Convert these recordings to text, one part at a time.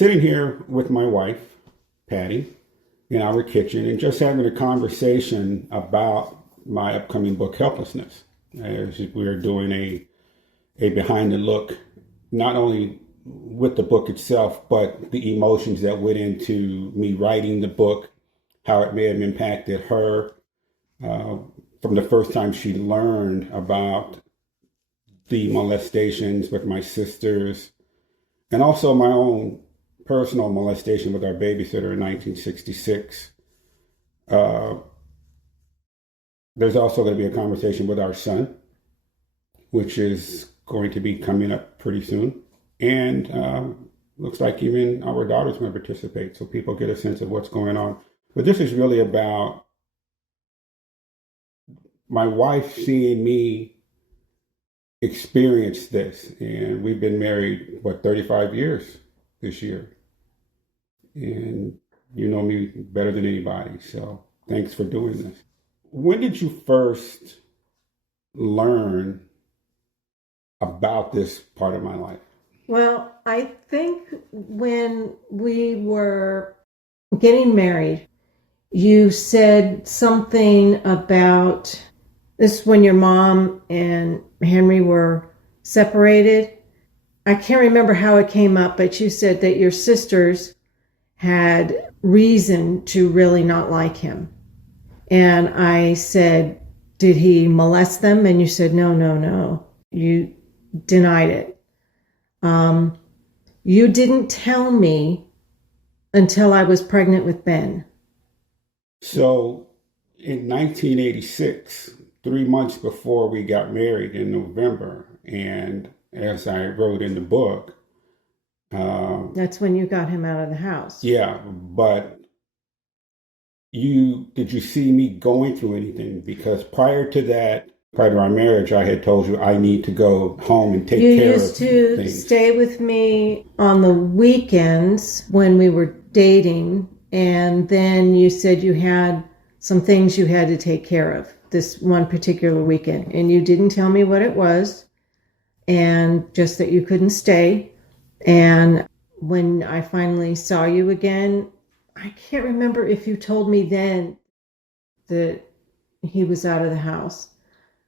sitting here with my wife, Patti, in our kitchen and just having a conversation about my upcoming book, Helplessness. As we're doing a behind the look, not only with the book itself, but the emotions that went into me writing the book, how it may have impacted her from the first time she learned about the molestations with my sisters, and also my own personal molestation with our babysitter in 1966. There's also going to be a conversation with our son, which is going to be coming up pretty soon. And looks like even our daughter's going to participate, so people get a sense of what's going on. But this is really about my wife seeing me experience this. And we've been married, 35 years this year. And you know me better than anybody, so thanks for doing this. When did you first learn about this part of my life? Well, I think when we were getting married, you said something about this when your mom and Henry were separated. I can't remember how it came up, but you said that your sisters had reason to really not like him. And I said, did he molest them? And you said, no. You denied it. You didn't tell me until I was pregnant with Ben. So in 1986, 3 months before we got married in November, and as I wrote in the book, that's when you got him out of the house. Yeah, but did you see me going through anything? Because prior to our marriage, I had told you I need to go home and take care of things. You used to stay with me on the weekends when we were dating, and then you said you had some things you had to take care of this one particular weekend, and you didn't tell me what it was, and just that you couldn't stay. And when I finally saw you again, I can't remember if you told me then that he was out of the house.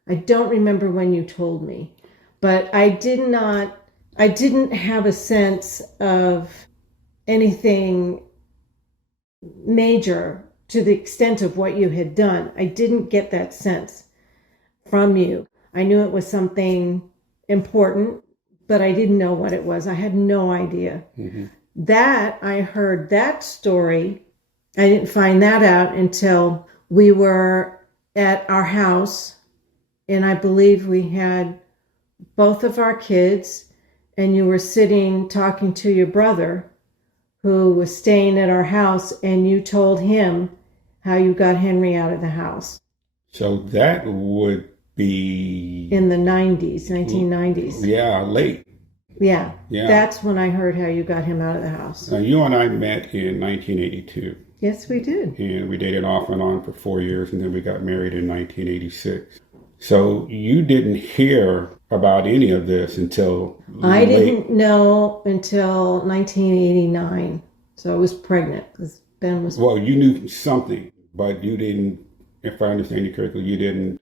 I don't remember when you told me, but I didn't have a sense of anything major to the extent of what you had done. I didn't get that sense from you. I knew it was something important, but I didn't know what it was. I had no idea. Mm-hmm. That I heard that story. I didn't find that out until we were at our house, and I believe we had both of our kids, and you were sitting talking to your brother who was staying at our house, and you told him how you got Henry out of the house. So that would be in the 90s, 1990s. Yeah, late. Yeah. That's when I heard how you got him out of the house. Now, you and I met in 1982. Yes, we did. And we dated off and on for 4 years, and then we got married in 1986. So you didn't hear about any of this until I didn't know until 1989. So I was pregnant because Ben was... Well, you knew something, but you didn't, if I understand you correctly, you didn't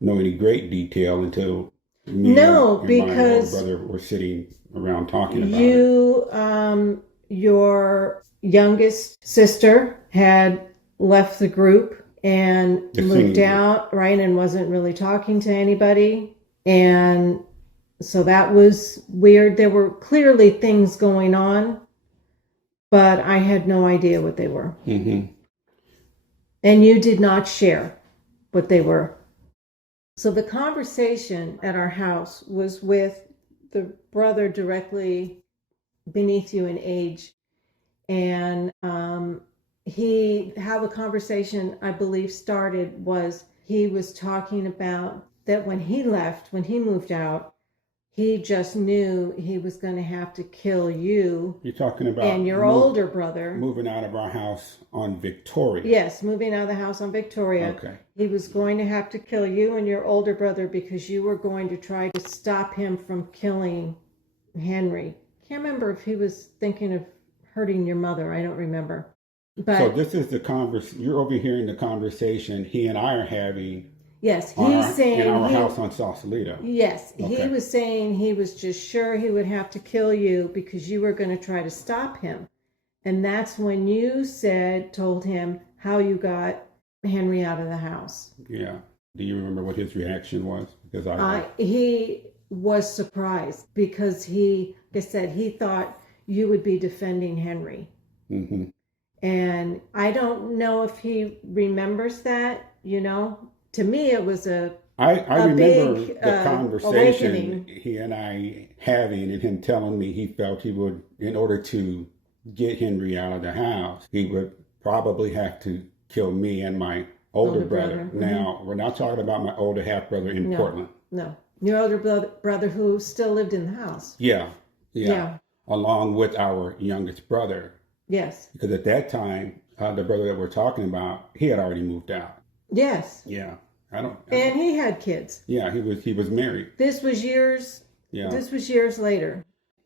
know any great detail until me and my older brother were sitting around talking about it. Your youngest sister had left the group and moved out, right, and wasn't really talking to anybody. And so that was weird. There were clearly things going on, but I had no idea what they were. Mm-hmm. And you did not share what they were. So the conversation at our house was with the brother directly beneath you in age. And how the conversation, I believe, started was he was talking about that when he left, when he moved out, he just knew he was going to have to kill you. You're talking about and your older brother moving out of our house on Victoria. Yes, moving out of the house on Victoria. Okay. He was going to have to kill you and your older brother because you were going to try to stop him from killing Henry. Can't remember if he was thinking of hurting your mother. I don't remember. So But this is the you're overhearing the conversation he and I are having yes, on he's in saying our house on Sausalito. yes, he Okay. was saying he was just sure he would have to kill you because you were going to try to stop him. And that's when you told him how you got Henry out of the house. Yeah. Do you remember what his reaction was? Because He was surprised because like I said, he thought you would be defending Henry. hmm And I don't know if he remembers that, To me, it was I a remember big the conversation awakening. he and I having, and him telling me he felt he would, in order to get Henry out of the house, he would probably have to kill me and my older brother. brother. Now, we're not talking about my older half brother in No. Portland. No. Your older brother who still lived in the house. Yeah. Yeah. Along with our youngest brother. Yes. Because at that time, the brother that we're talking about, he had already moved out. Yes. Yeah. And he had kids. Yeah, he was married. This was years later.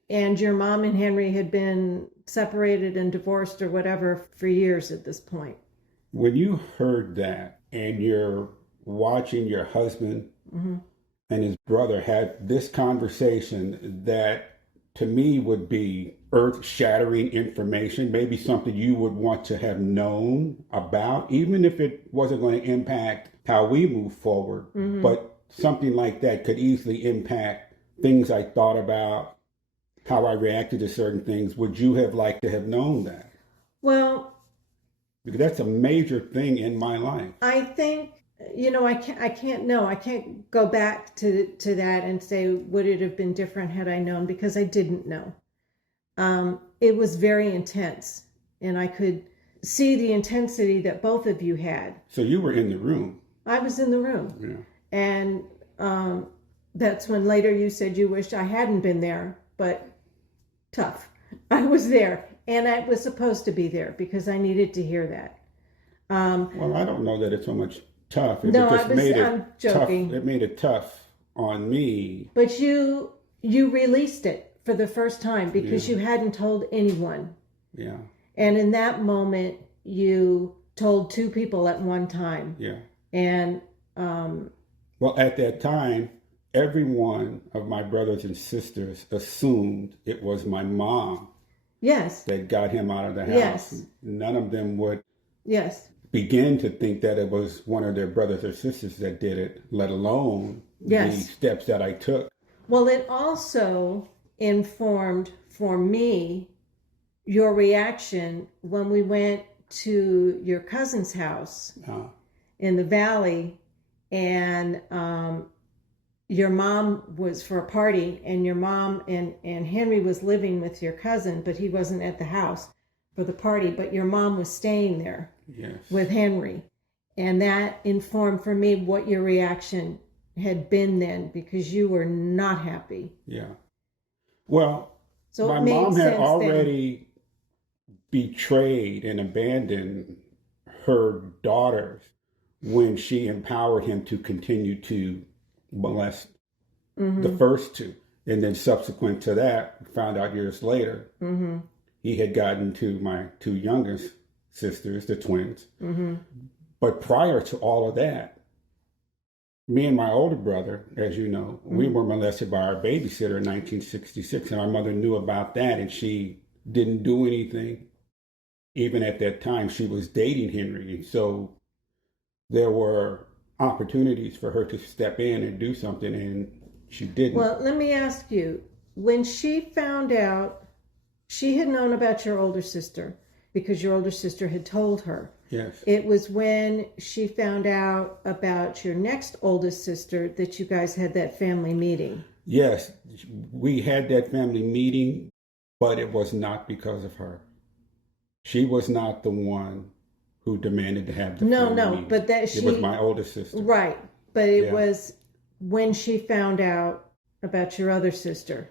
And your mom and Henry had been separated and divorced or whatever for years at this point. When you heard that and you're watching your husband and his brother had this conversation that to me would be earth-shattering information, maybe something you would want to have known about, even if it wasn't going to impact how we move forward, but something like that could easily impact things I thought about, how I reacted to certain things. Would you have liked to have known that? Well, Because that's a major thing in my life. I think, I can't go back to that and say, would it have been different had I known? Because I didn't know. It was very intense, and I could see the intensity that both of you had. So you were in the room. I was in the room. Yeah. And that's when later you said you wished I hadn't been there, but tough. I was there, and I was supposed to be there because I needed to hear that. Well, I don't know that it's so much tough. I'm joking. It made it tough on me. But you released it for the first time because you hadn't told anyone. Yeah. And in that moment, you told two people at one time. Yeah. And well, at that time, every one of my brothers and sisters assumed it was my mom yes, that got him out of the house. Yes. None of them would yes, begin to think that it was one of their brothers or sisters that did it, let alone the steps that I took. Well, it also informed for me your reaction when we went to your cousin's house in the valley, and your mom was for a party, and your mom and Henry was living with your cousin, but he wasn't at the house for the party, but your mom was staying there with Henry. And that informed for me what your reaction had been then, because you were not happy. Yeah. Well, so my mom had already betrayed and abandoned her daughters when she empowered him to continue to molest the first two. And then subsequent to that, found out years later, he had gotten to my two youngest sisters, the twins. But prior to all of that, me and my older brother, as you know, we were molested by our babysitter in 1966. And our mother knew about that, and she didn't do anything. Even at that time, she was dating Henry. So there were opportunities for her to step in and do something, and she didn't. Well, let me ask you, when she found out, she had known about your older sister because your older sister had told her. Yes. It was when she found out about your next oldest sister that you guys had that family meeting. Yes, we had that family meeting, but it was not because of her. She was not the one who demanded to have the family meeting. But it was my oldest sister. Right, but it was when she found out about your other sister.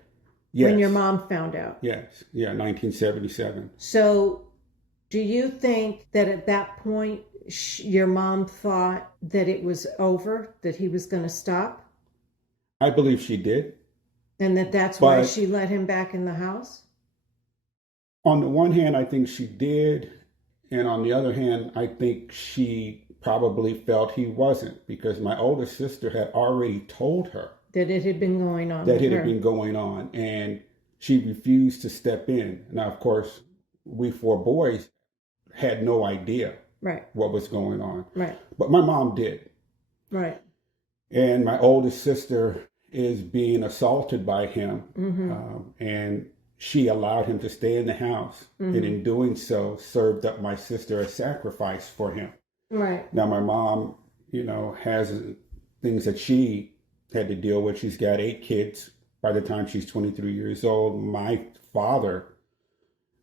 Yes. When your mom found out. Yes, 1977. So do you think that at that point your mom thought that it was over, that he was going to stop? I believe she did. And that's why she let him back in the house? On the one hand, I think she did. And on the other hand, I think she probably felt he wasn't, because my older sister had already told her That it had been going on. that with it her. had been going on. And she refused to step in. Now, of course, we four boys had no idea Right. what was going on. Right. But my mom did. Right. And my oldest sister is being assaulted by him. And she allowed him to stay in the house. And in doing so, served up my sister as sacrifice for him. Right. Now, my mom, has things that she had to deal with. She's got 8 kids by the time she's 23 years old. My father,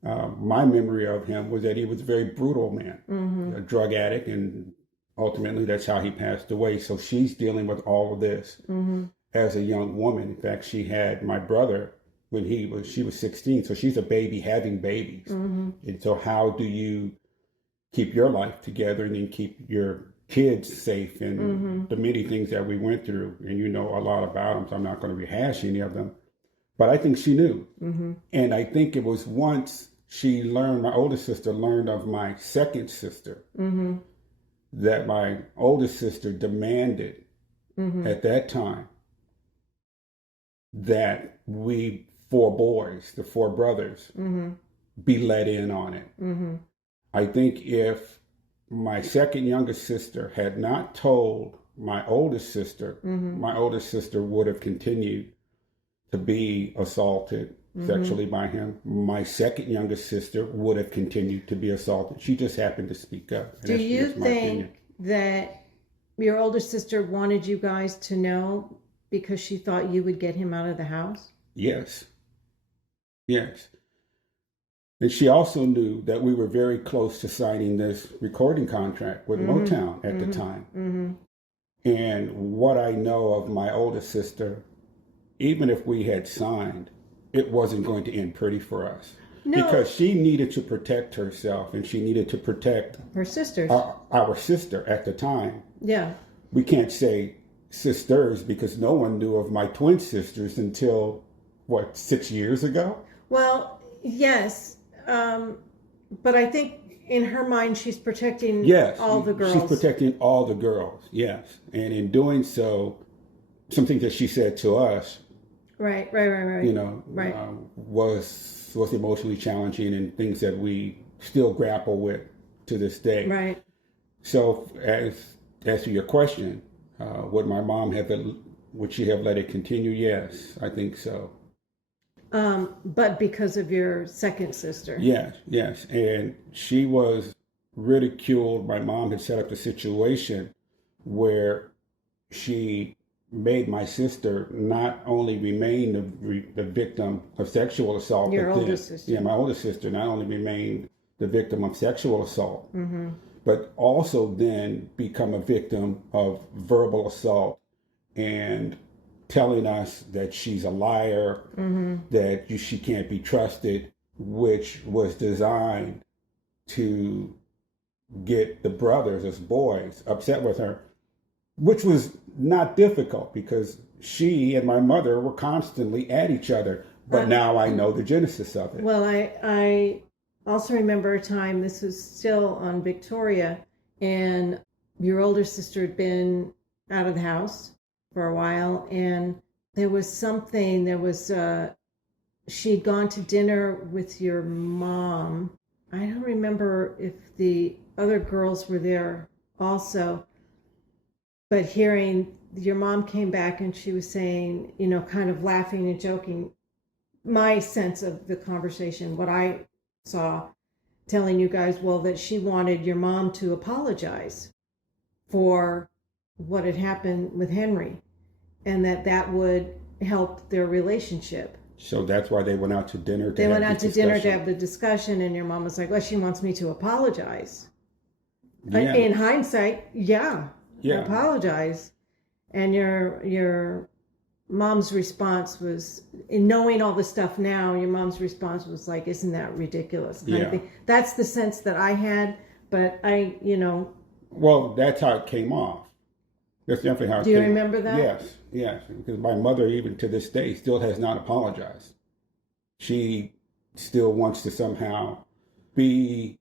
my memory of him was that he was a very brutal man, a drug addict, and ultimately that's how he passed away. So she's dealing with all of this as a young woman. In fact, she had my brother when she was 16, so she's a baby having babies. And so how do you keep your life together and then keep your kids safe, and the many things that we went through, and you know a lot about them, so I'm not going to rehash any of them. But I think she knew. And I think it was once my oldest sister learned of my second sister, that my oldest sister demanded at that time that we 4 boys, the 4 brothers, be let in on it. I think if my second youngest sister had not told my oldest sister, my oldest sister would have continued to be assaulted sexually by him. My second youngest sister would have continued to be assaulted. She just happened to speak up. Do you think that your older sister wanted you guys to know because she thought you would get him out of the house? Yes. Yes. And she also knew that we were very close to signing this recording contract with Motown at the time. And what I know of my oldest sister, even if we had signed, it wasn't going to end pretty for us. No. Because she needed to protect herself, and she needed to protect her sisters. Our sister at the time. Yeah. We can't say sisters because no one knew of my twin sisters until, 6 years ago? Well, yes. But I think in her mind, she's protecting all the girls. She's protecting all the girls, yes. And in doing so, something that she said to us, right. Was emotionally challenging, and things that we still grapple with to this day. Right. So as to your question, would she have let it continue? Yes, I think so. But because of your second sister. Yes. And she was ridiculed. My mom had set up a situation where she made my sister not only remain the victim of sexual assault. Your oldest sister. Yeah, my oldest sister not only remained the victim of sexual assault, but also then become a victim of verbal assault and telling us that she's a liar, that she can't be trusted, which was designed to get the brothers as boys upset with her, which was not difficult because she and my mother were constantly at each other. But now I know the genesis of it. Well, I also remember a time, this was still on Victoria, and your older sister had been out of the house for a while, and she'd gone to dinner with your mom. I don't remember if the other girls were there also, but hearing your mom came back and she was saying, kind of laughing and joking, my sense of the conversation, what I saw, telling you guys, that she wanted your mom to apologize for what had happened with Henry, and that would help their relationship. So that's why they went out to dinner. They went out to dinner to have the discussion, and your mom was like, she wants me to apologize. Yeah. In hindsight, yeah. Apologize. And your mom's response was, in knowing all the stuff now, your mom's response was like, isn't that ridiculous? Kind of thing. That's the sense that I had, but Well, that's how it came off. That's definitely how it came off. Do you remember that? Yes. Because my mother, even to this day, still has not apologized. She still wants to somehow be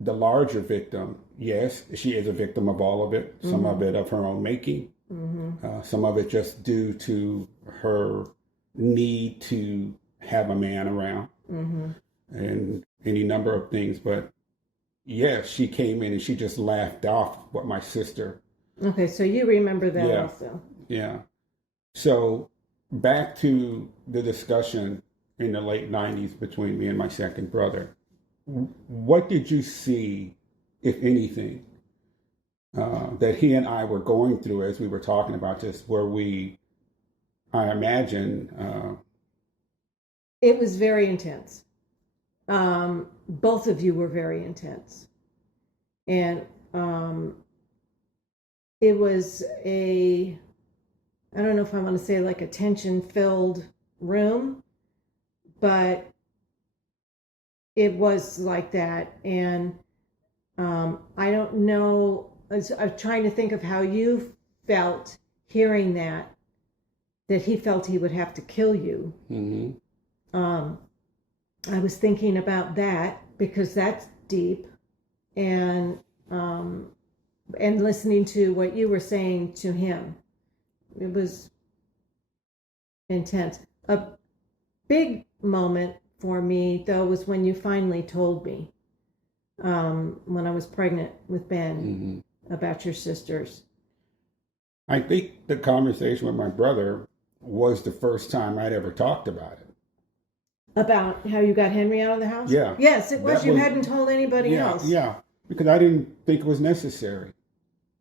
the larger victim. Yes, she is a victim of all of it, some of it of her own making, some of it just due to her need to have a man around, and any number of things. But yes, she came in and she just laughed off what my sister. Okay, so you remember that Yeah. also. Yeah. So back to the discussion in the late 90s between me and my second brother. What did you see, if anything, that he and I were going through as we were talking about this, where I imagine, It was very intense. Both of you were very intense. And it was I don't know if I want to say like a tension-filled room, but it was like that. And I don't know, I'm trying to think of how you felt hearing that he felt he would have to kill you. I was thinking about that because that's deep, and listening to what you were saying to him, it was intense. A big moment for me, though, was when you finally told me, when I was pregnant with Ben, about your sisters. I think the conversation with my brother was the first time I'd ever talked about it. About how you got Henry out of the house? Yeah. Yes, it was. You hadn't told anybody else. Yeah, because I didn't think it was necessary.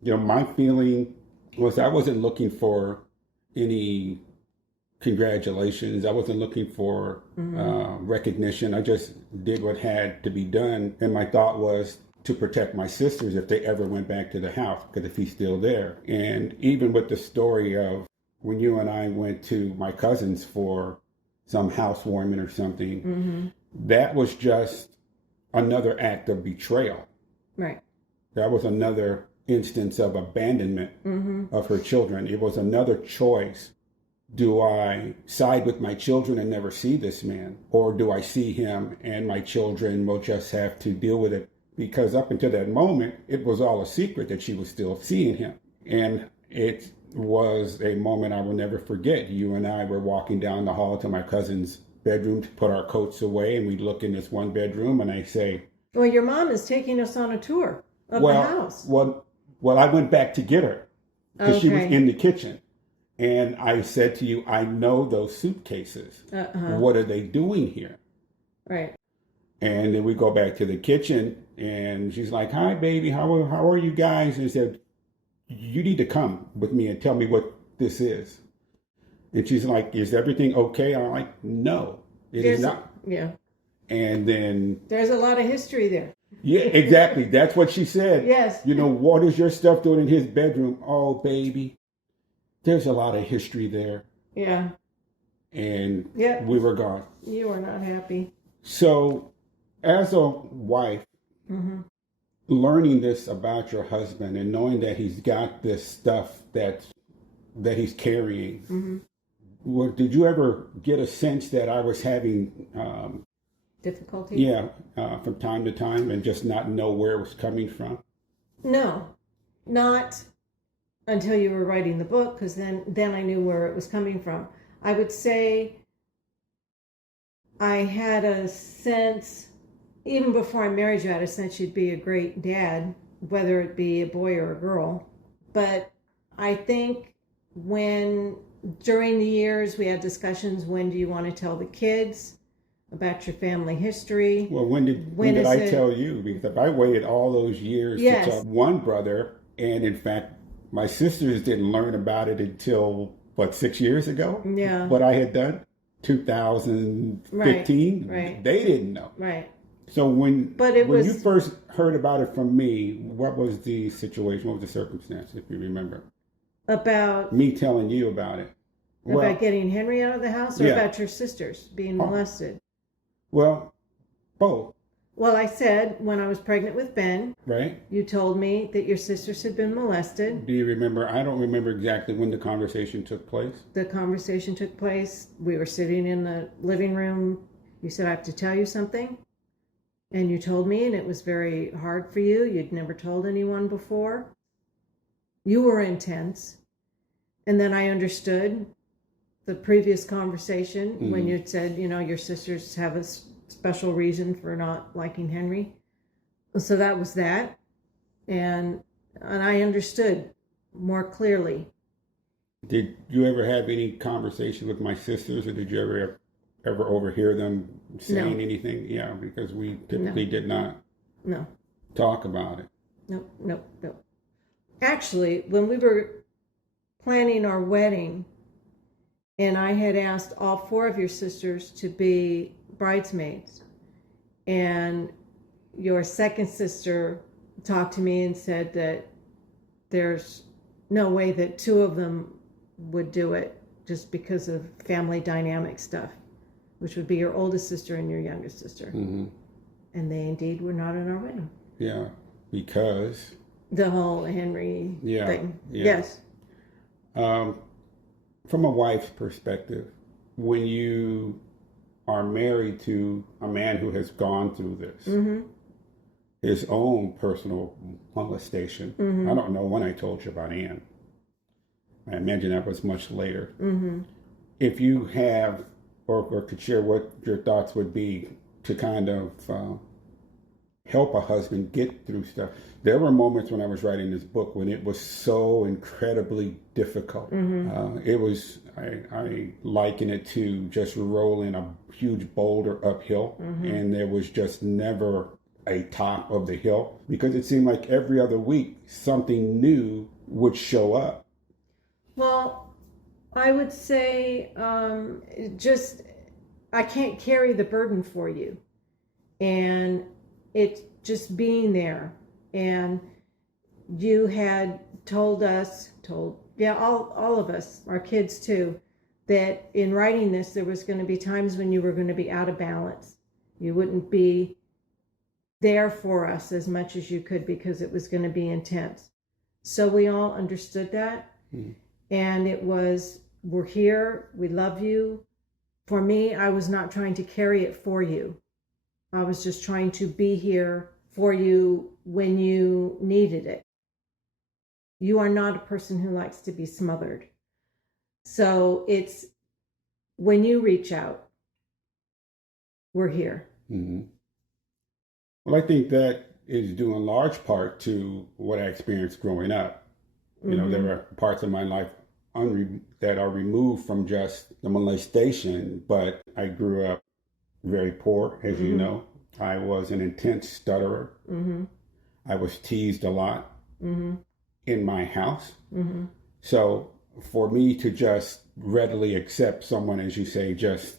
My feeling was I wasn't looking for any congratulations. I wasn't looking for recognition. I just did what had to be done. And my thought was to protect my sisters if they ever went back to the house, because if he's still there. And even with the story of when you and I went to my cousin's for some housewarming or something, that was just another act of betrayal. Right. That was another instance of abandonment of her children. It was another choice. Do I side with my children and never see this man? Or do I see him and my children will just have to deal with it? Because up until that moment, it was all a secret that she was still seeing him. And it was a moment I will never forget. You and I were walking down the hall to my cousin's bedroom to put our coats away, and we look in this one bedroom, and I say, well, your mom is taking us on a tour of the house. Well, I went back to get her because she was in the kitchen. And I said to you, I know those suitcases. What are they doing here? Right. And then we go back to the kitchen, and she's like, hi, baby, how are you guys? And I said, you need to come with me and tell me what this is. And she's like, is everything okay? I'm like, no, it is not. Yeah. And then there's a lot of history there. Yeah, exactly. That's what she said. Yes. What is your stuff doing in his bedroom? Oh, baby, there's a lot of history there. Yeah. And we were gone. You were not happy. So as a wife, learning this about your husband and knowing that he's got this stuff that he's carrying, did you ever get a sense that I was having difficulty? Yeah, from time to time, and just not know where it was coming from? No, not until you were writing the book, because then I knew where it was coming from. I would say I had a sense, even before I married you, I had a sense you'd be a great dad, whether it be a boy or a girl. But I think during the years we had discussions, when do you want to tell the kids about your family history? Well, when did I tell you? Because if I waited all those years to tell one brother, and in fact, my sisters didn't learn about it until, 6 years ago? Yeah. What I had done? 2015? Right. They didn't know. Right. So when you first heard about it from me, what was the situation? What was the circumstance, if you remember? About me telling you about it. About getting Henry out of the house, or about your sisters being molested? Well, both. Well, I said when I was pregnant with Ben, right? You told me that your sisters had been molested. Do you remember? I don't remember exactly when the conversation took place. The conversation took place. We were sitting in the living room You said, I have to tell you something. And you told me, and it was very hard for you. You'd never told anyone before. You were intense. And then I understood the previous conversation when you'd said, your sisters have a special reason for not liking Henry. So that was that. And I understood more clearly. Did you ever have any conversation with my sisters, or did you ever overhear them saying anything? Yeah, because we typically did not talk about it. No. Actually, when we were planning our wedding, and I had asked all 4 of your sisters to be bridesmaids, and your second sister talked to me and said that there's no way that 2 of them would do it just because of family dynamic stuff, which would be your oldest sister and your youngest sister. And they indeed were not in our wedding. Yeah, because the whole Henry thing. Yeah. Yes. From a wife's perspective, when you are married to a man who has gone through this, his own personal molestation. I don't know when I told you about Ann. I imagine that was much later. If you have, or could share what your thoughts would be to kind of help a husband get through stuff. There were moments when I was writing this book when it was so incredibly difficult. It was, I liken it to just rolling a huge boulder uphill, and there was just never a top of the hill, because it seemed like every other week something new would show up. Well, I would say just I can't carry the burden for you, and it's just being there. And you had told all of us, our kids too, that in writing this there was going to be times when you were going to be out of balance. You wouldn't be there for us as much as you could because it was going to be intense. So we all understood that. And it was, we're here, we love you. For me, I was not trying to carry it for you. I was just trying to be here for you when you needed it. You are not a person who likes to be smothered. So it's when you reach out, we're here. Well, I think that is due in large part to what I experienced growing up. You know, there were parts of my life that are removed from just the molestation, but I grew up very poor, as you know. I was an intense stutterer. I was teased a lot in my house. So for me to just readily accept someone, as you say, just,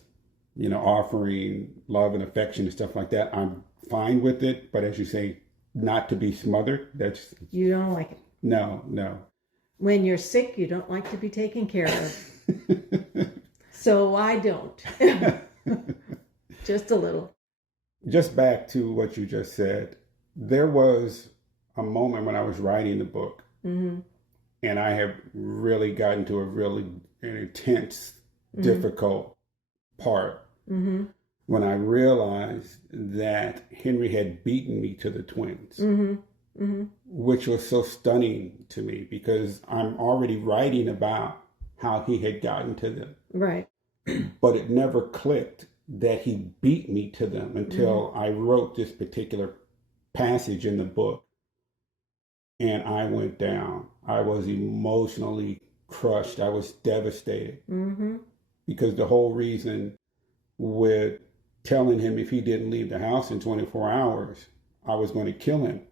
offering love and affection and stuff like that, I'm fine with it. But as you say, not to be smothered, that's... You don't like it? No. When you're sick, you don't like to be taken care of. So I don't. Just a little. Just back to what you just said, there was a moment when I was writing the book, and I have really gotten to an intense, difficult part when I realized that Henry had beaten me to the twins, which was so stunning to me because I'm already writing about how he had gotten to them. Right. But it never clicked that he beat me to them until I wrote this particular passage in the book. And I went down. I was emotionally crushed. I was devastated. Because the whole reason with telling him if he didn't leave the house in 24 hours, I was going to kill him,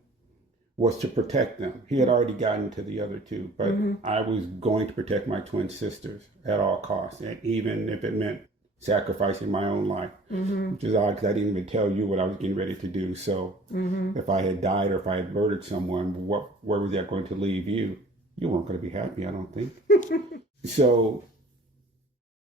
was to protect them. He had already gotten to the other 2, but I was going to protect my twin sisters at all costs, and even if it meant sacrificing my own life, which is odd because I didn't even tell you what I was getting ready to do. So if I had died or if I had murdered someone, where was that going to leave you? You weren't going to be happy, I don't think. So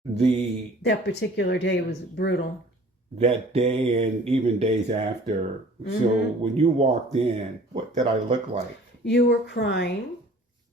that particular day was brutal. That day and even days after. So when you walked in, what did I look like? You were crying,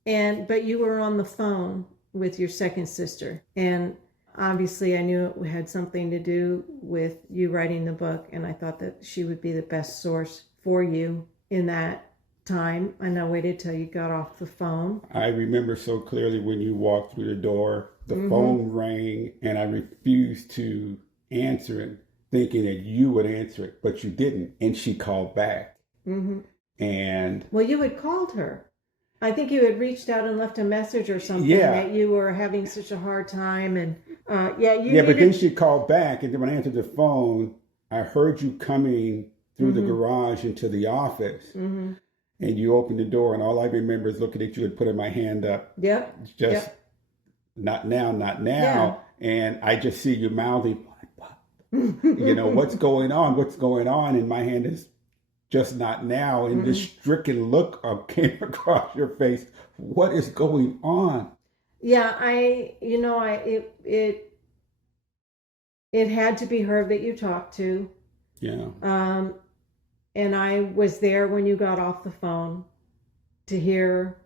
but you were on the phone with your second sister. And obviously I knew it had something to do with you writing the book, and I thought that she would be the best source for you in that time. And I waited till you got off the phone. I remember so clearly when you walked through the door, the phone rang, and I refused to answer it, thinking that you would answer it, but you didn't. And she called back. And Well, you had called her. I think you had reached out and left a message or something Yeah. that you were having such a hard time, and but needed. then she called back, and then when I answered the phone, I heard you coming through the garage into the office, and you opened the door, and all I remember is looking at you and putting my hand up, Yep. just not now, not now, and I just see you mouthing, what's going on? What's going on? And my hand is just not now, and this stricken look came across your face. What is going on? Yeah, it had to be her that you talked to. Yeah. And I was there when you got off the phone to hear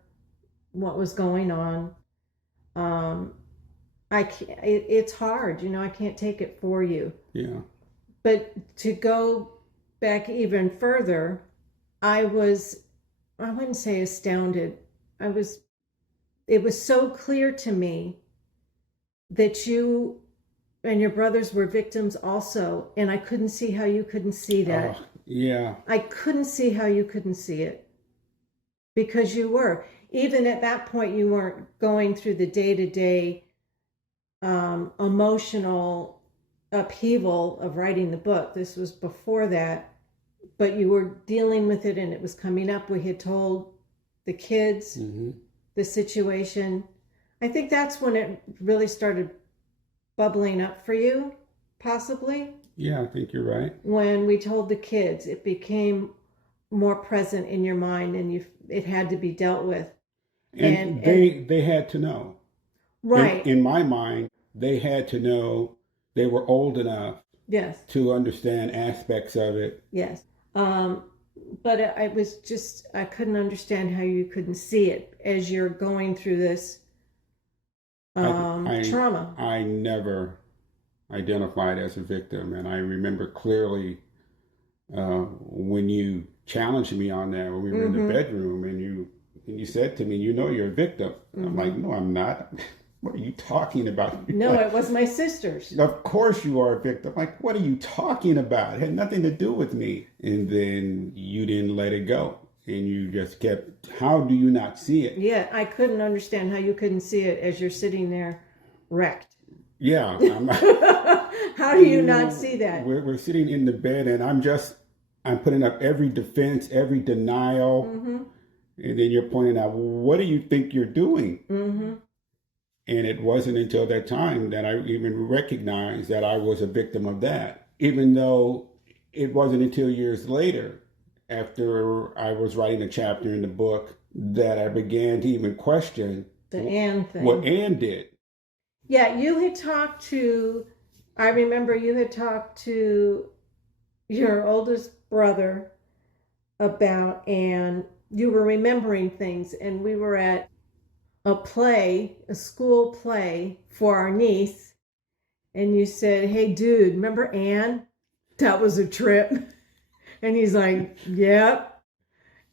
what was going on. It's hard, I can't take it for you. Yeah. But to go back even further, I wouldn't say astounded. It was so clear to me that you and your brothers were victims also, and I couldn't see how you couldn't see that. Yeah. I couldn't see how you couldn't see it, because you were. Even at that point, you weren't going through the day-to-day emotional upheaval of writing the book. This was before that, but you were dealing with it, and it was coming up. We had told the kids the situation. I think that's when it really started bubbling up for you, possibly. Yeah, I think you're right. When we told the kids, it became more present in your mind, and it had to be dealt with. And they had to know. Right. In my mind, they had to know. They were old enough to understand aspects of it. Yes. But I couldn't understand how you couldn't see it as you're going through this trauma. I never identified as a victim, and I remember clearly when you challenged me on that when we were in the bedroom, and you said to me, you're a victim. I'm like, no, I'm not. What are you talking about? No, it was my sisters. Of course you are a victim. Like, what are you talking about? It had nothing to do with me. And then you didn't let it go. And you just kept, how do you not see it? Yeah, I couldn't understand how you couldn't see it as you're sitting there wrecked. Yeah. How do you not see that? We're sitting in the bed, and I'm putting up every defense, every denial. And then you're pointing out, what do you think you're doing? And it wasn't until that time that I even recognized that I was a victim of that, even though it wasn't until years later, after I was writing a chapter in the book, that I began to even question the Anne thing. What Anne did. Yeah, I remember you had talked to your oldest brother about Anne. You were remembering things, and we were at a school play for our niece, and you said, hey dude, remember Anne? That was a trip. And he's like, yep.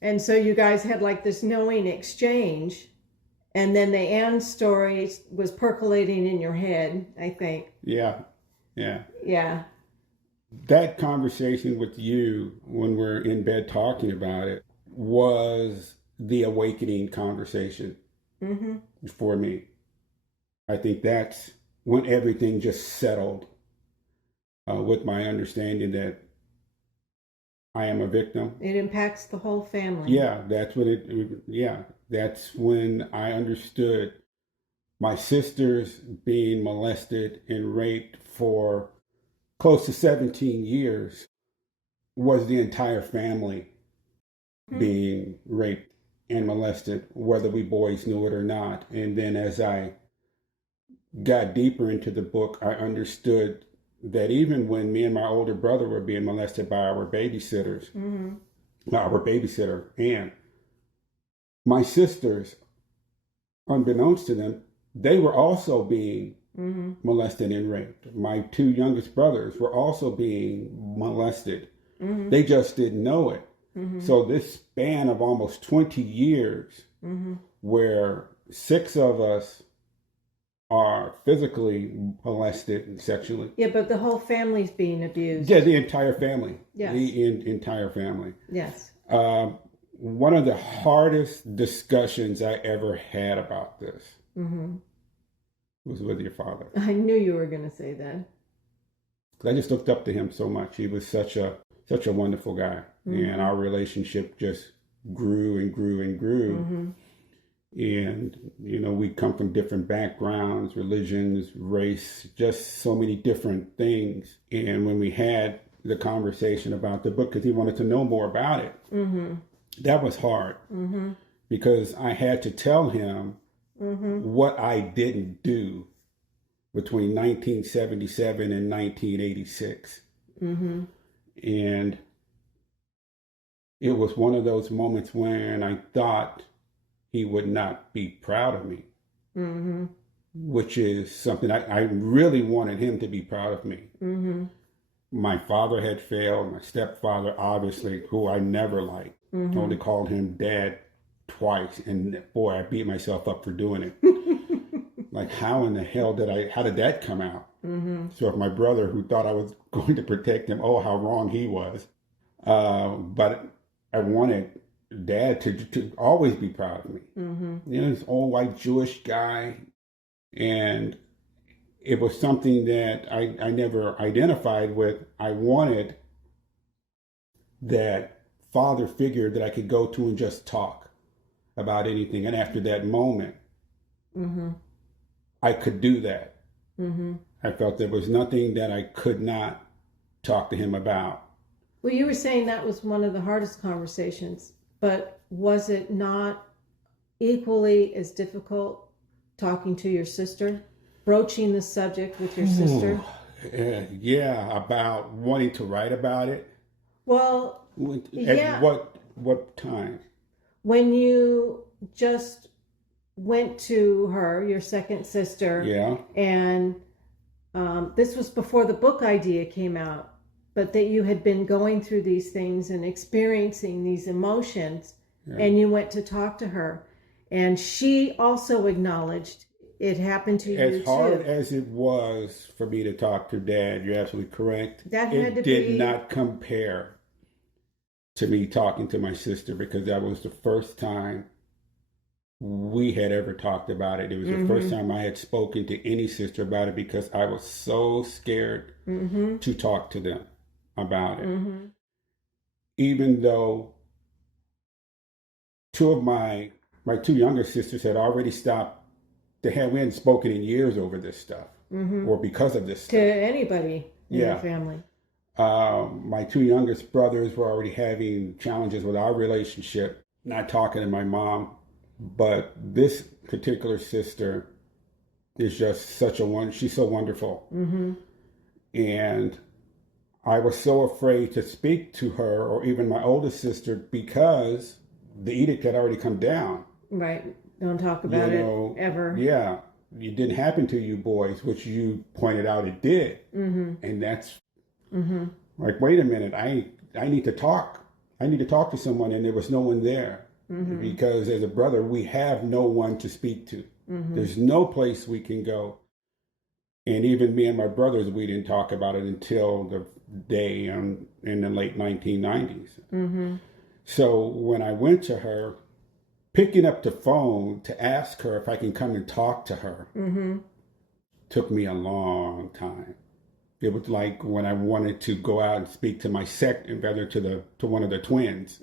And so you guys had like this knowing exchange, and then the Anne story was percolating in your head, I think. Yeah. That conversation with you when we're in bed talking about it was the awakening conversation. For me. I think that's when everything just settled with my understanding that I am a victim. It impacts the whole family. Yeah, that's when I understood my sisters being molested and raped for close to 17 years was the entire family being raped and molested, whether we boys knew it or not. And then as I got deeper into the book, I understood that even when me and my older brother were being molested by our babysitters, our babysitter, Anne, my sisters, unbeknownst to them, they were also being molested and raped. My two youngest brothers were also being molested. They just didn't know it. So this span of almost 20 years where 6 of us are physically molested and sexually. Yeah, but the whole family's being abused. Yeah, the entire family. Yes. The entire family. Yes. One of the hardest discussions I ever had about this was with your father. I knew you were going to say that. I just looked up to him so much. He was such a wonderful guy. And our relationship just grew and grew and grew. And, we come from different backgrounds, religions, race, just so many different things. And when we had the conversation about the book, because he wanted to know more about it, that was hard. Because I had to tell him what I didn't do between 1977 and 1986. And it was one of those moments when I thought he would not be proud of me, which is something I really wanted him to be proud of me. My father had failed, my stepfather, obviously, who I never liked. Only called him dad twice, and boy, I beat myself up for doing it. Like, how in the hell how did that come out? So if my brother, who thought I was going to protect him, oh, how wrong he was. But I wanted Dad to always be proud of me. This old white Jewish guy. And it was something that I never identified with. I wanted that father figure that I could go to and just talk about anything. And after that moment, I could do that. I felt there was nothing that I could not talk to him about. Well, you were saying that was one of the hardest conversations, but was it not equally as difficult talking to your sister, broaching the subject with your sister? Yeah, about wanting to write about it. Well, At what time? When you just went to her, your second sister, and this was before the book idea came out, but that you had been going through these things and experiencing these emotions, and you went to talk to her, and she also acknowledged it happened to you too. As hard as it was for me to talk to Dad, you're absolutely correct. That had to did not compare to me talking to my sister, because that was the first time we had ever talked about it. It was the first time I had spoken to any sister about it, because I was so scared to talk to them about it. Even though two of my two younger sisters had already stopped. We hadn't spoken in years over this stuff, or because of this stuff. To anybody in the family. My two youngest brothers were already having challenges with our relationship, not talking to my mom. But this particular sister is just she's so wonderful. And I was so afraid to speak to her, or even my oldest sister, because the edict had already come down. Right. Don't talk about it ever. Yeah. It didn't happen to you boys, which you pointed out it did. And that's like, wait a minute, I need to talk. I need to talk to someone, and there was no one there. Because as a brother, we have no one to speak to. There's no place we can go. And even me and my brothers, we didn't talk about it until the day in the late 1990s. So when I went to her, picking up the phone to ask her if I can come and talk to her took me a long time. It was like when I wanted to go out and speak to my to one of the twins.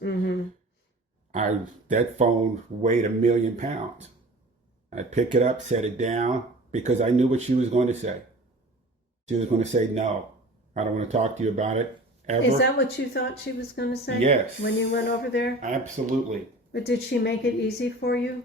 That phone weighed 1,000,000 pounds. I'd pick it up, set it down, because I knew what she was going to say. She was going to say, no, I don't want to talk to you about it ever. Is that what you thought she was going to say? Yes. When you went over there? Absolutely. But did she make it easy for you?